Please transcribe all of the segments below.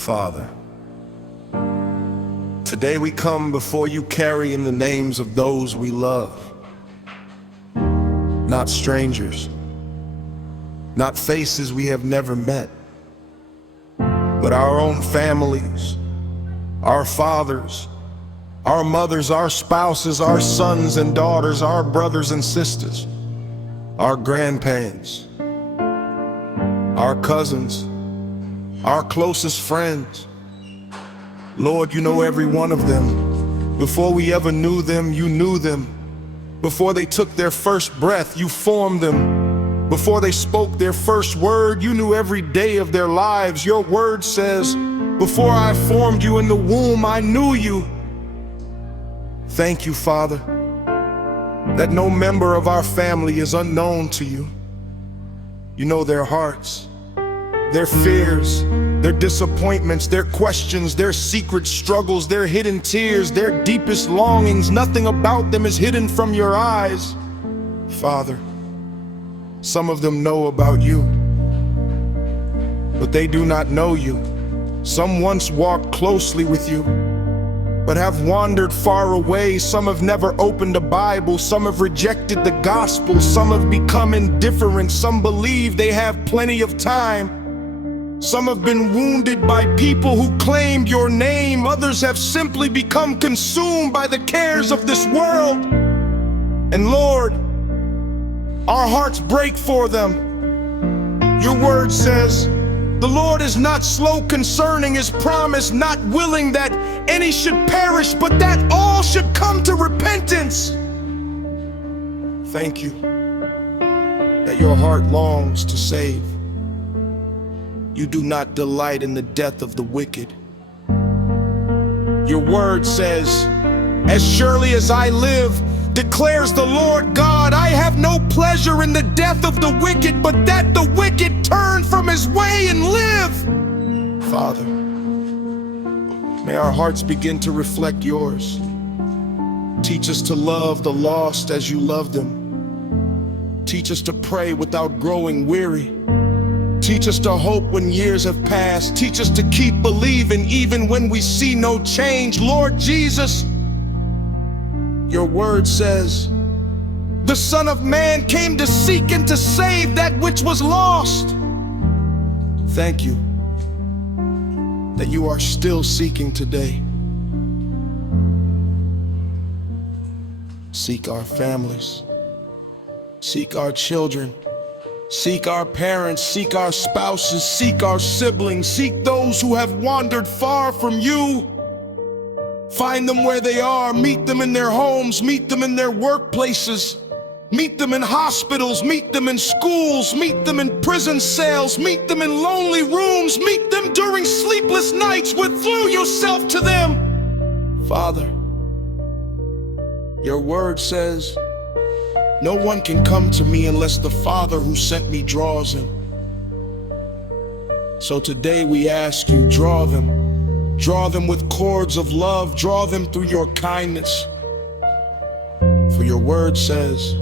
Father, today we come before you carrying the names of those we love. Not strangers, not faces we have never met, but our own families, our fathers, our mothers, our spouses, our sons and daughters, our brothers and sisters, our grandparents, our cousins, our closest friends. Lord, you know every one of them. Before we ever knew them, you knew them. Before they took their first breath, you formed them. Before they spoke their first word, you knew every day of their lives. Your word says, before I formed you in the womb, I knew you. Thank you, Father, that no member of our family is unknown to you. You know their hearts, their fears, their disappointments, their questions, their secret struggles, their hidden tears, their deepest longings. Nothing about them is hidden from your eyes. Father, some of them know about you, but they do not know you. Some once walked closely with you, but have wandered far away. Some have never opened a Bible. Some have rejected the gospel. Some have become indifferent. Some believe they have plenty of time. Some have been wounded by people who claimed your name. Others have simply become consumed by the cares of this world. And Lord, our hearts break for them. Your word says, the Lord is not slow concerning his promise, not willing that any should perish, but that all should come to repentance. Thank you that your heart longs to save. You do not delight in the death of the wicked. Your word says, as surely as I live, declares the Lord God, I have no pleasure in the death of the wicked, but that the wicked turn from his way and live. Father, may our hearts begin to reflect yours. Teach us to love the lost as you love them. Teach us to pray without growing weary. Teach us to hope when years have passed. Teach us to keep believing even when we see no change. Lord Jesus, your word says, the Son of Man came to seek and to save that which was lost. Thank you that you are still seeking today. Seek our families, seek our children, seek our parents, seek our spouses, seek our siblings, seek those who have wandered far from you. Find them where they are, meet them in their homes, meet them in their workplaces, meet them in hospitals, meet them in schools, meet them in prison cells, meet them in lonely rooms, meet them during sleepless nights. Withdraw yourself to them. Father, your word says, no one can come to me unless the Father who sent me draws him. So today we ask you, draw them. Draw them with cords of love. Draw them through your kindness. For your word says,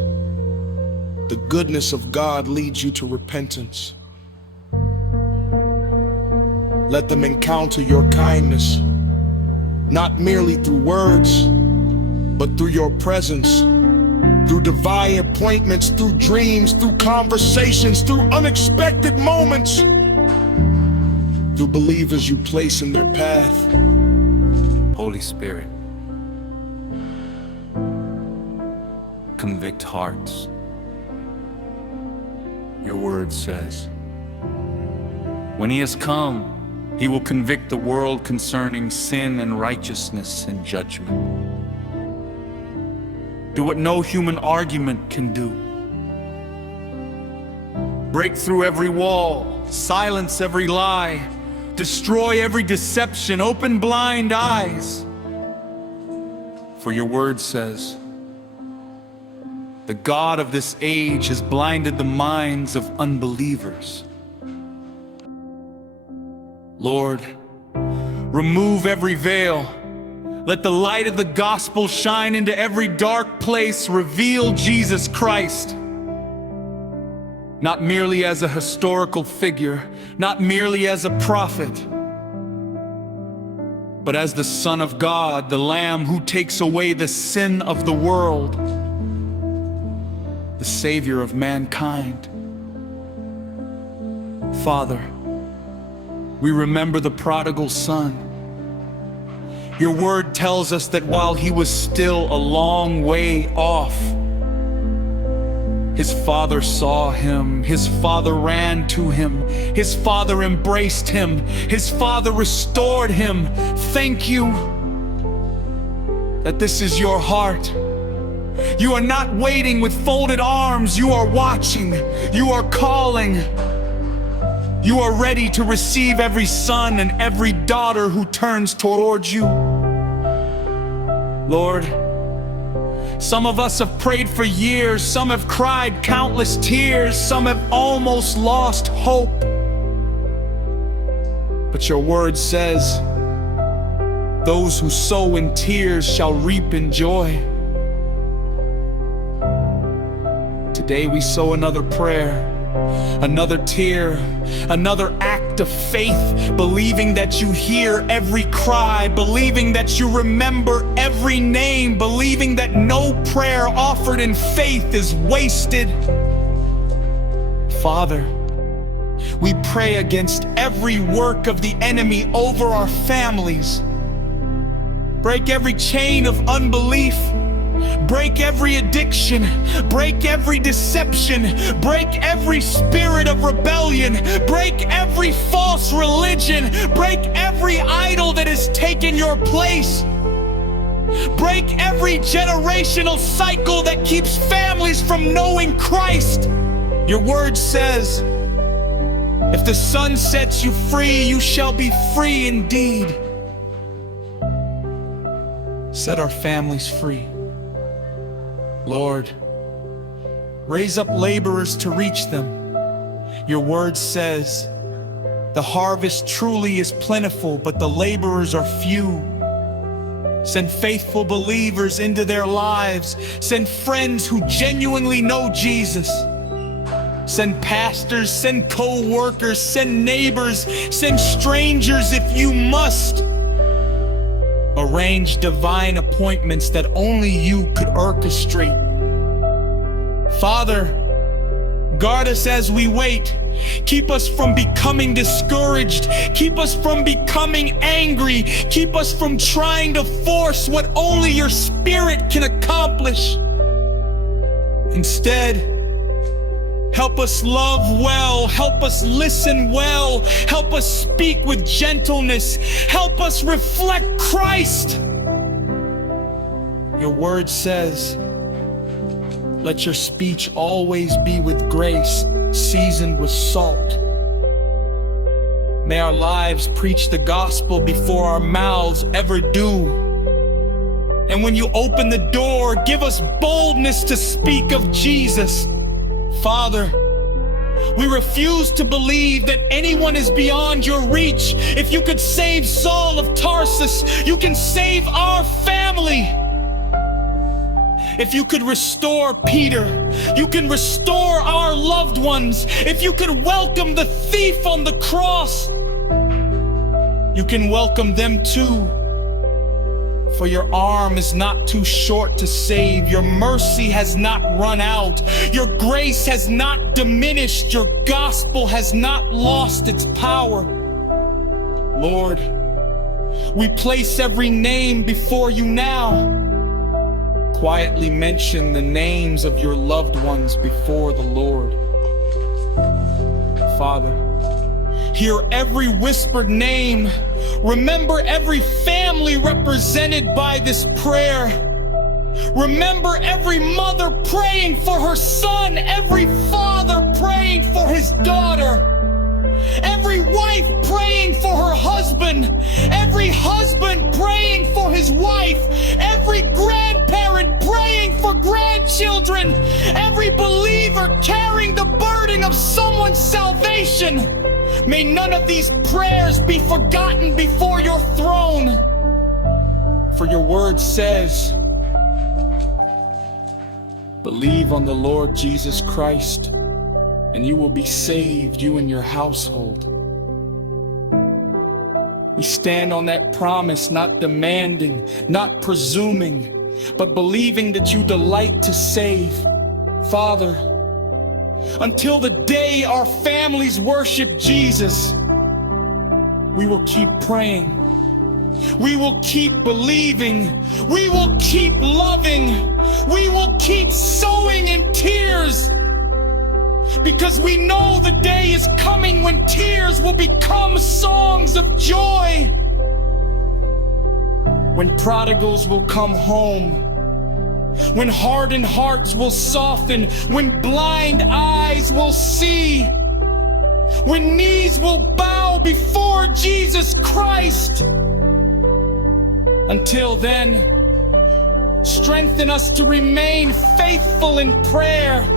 the goodness of God leads you to repentance. Let them encounter your kindness, not merely through words, but through your presence, through divine appointments, through dreams, through conversations, through unexpected moments, through believers you place in their path. Holy Spirit, convict hearts. Your word says, when he has come, he will convict the world concerning sin and righteousness and judgment. Do what no human argument can do. Break through every wall, silence every lie, destroy every deception, open blind eyes. For your word says, the God of this age has blinded the minds of unbelievers. Lord, remove every veil. Let the light of the gospel shine into every dark place. Reveal Jesus Christ, not merely as a historical figure, not merely as a prophet, but as the Son of God, the Lamb who takes away the sin of the world, the Savior of mankind. Father, we remember the prodigal son. Your word tells us that while he was still a long way off, his father saw him, his father ran to him, his father embraced him, his father restored him. Thank you that this is your heart. You are not waiting with folded arms, you are watching, you are calling. You are ready to receive every son and every daughter who turns towards you. Lord, some of us have prayed for years, some have cried countless tears, some have almost lost hope. But your word says, those who sow in tears shall reap in joy. Today we sow another prayer, another tear, another act of faith, believing that you hear every cry, believing that you remember every name, believing that no prayer offered in faith is wasted. Father, we pray against every work of the enemy over our families. Break every chain of unbelief. Break every addiction, break every deception, break every spirit of rebellion, break every false religion, break every idol that has taken your place. Break every generational cycle that keeps families from knowing Christ. Your word says, if the Son sets you free, you shall be free indeed. Set our families free. Lord, raise up laborers to reach them. Your word says, the harvest truly is plentiful, but the laborers are few. Send faithful believers into their lives. Send friends who genuinely know Jesus. Send pastors, send co-workers, send neighbors, send strangers if you must. Arrange divine appointments that only you could orchestrate. Father, guard us as we wait. Keep us from becoming discouraged. Keep us from becoming angry. Keep us from trying to force what only your Spirit can accomplish. Instead, help us love well, help us listen well, help us speak with gentleness, help us reflect Christ. Your word says, let your speech always be with grace, seasoned with salt. May our lives preach the gospel before our mouths ever do. And when you open the door, give us boldness to speak of Jesus. Father, we refuse to believe that anyone is beyond your reach. If you could save Saul of Tarsus, you can save our family. If you could restore Peter, you can restore our loved ones. If you could welcome the thief on the cross, you can welcome them too. For your arm is not too short to save. Your mercy has not run out. Your grace has not diminished. Your gospel has not lost its power. Lord, we place every name before you now. Quietly mention the names of your loved ones before the Lord. Father, hear every whispered name. Remember every family represented by this prayer. Remember every mother praying for her son, every father praying for his daughter, every wife praying for her husband, every husband praying for his wife, every grandparent praying for grandchildren, every believer carrying the burden of someone's salvation. May none of these prayers be forgotten before your throne. For your word says, believe on the Lord Jesus Christ, and you will be saved, you and your household. We stand on that promise, not demanding, not presuming, but believing that you delight to save. Father, until the day our families worship Jesus, we will keep praying. We will keep believing. We will keep loving. We will keep sowing in tears. Because we know the day is coming when tears will become songs of joy. When prodigals will come home. When hardened hearts will soften. When blind eyes will see. When knees will bow before Jesus Christ. Until then, strengthen us to remain faithful in prayer.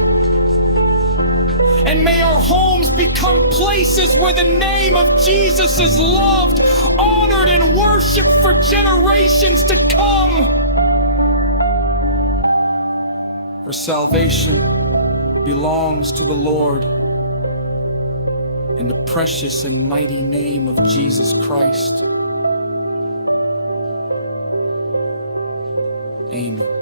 And may our homes become places where the name of Jesus is loved, honored, and worshiped for generations to come. For salvation belongs to the Lord. In the precious and mighty name of Jesus Christ. Amen.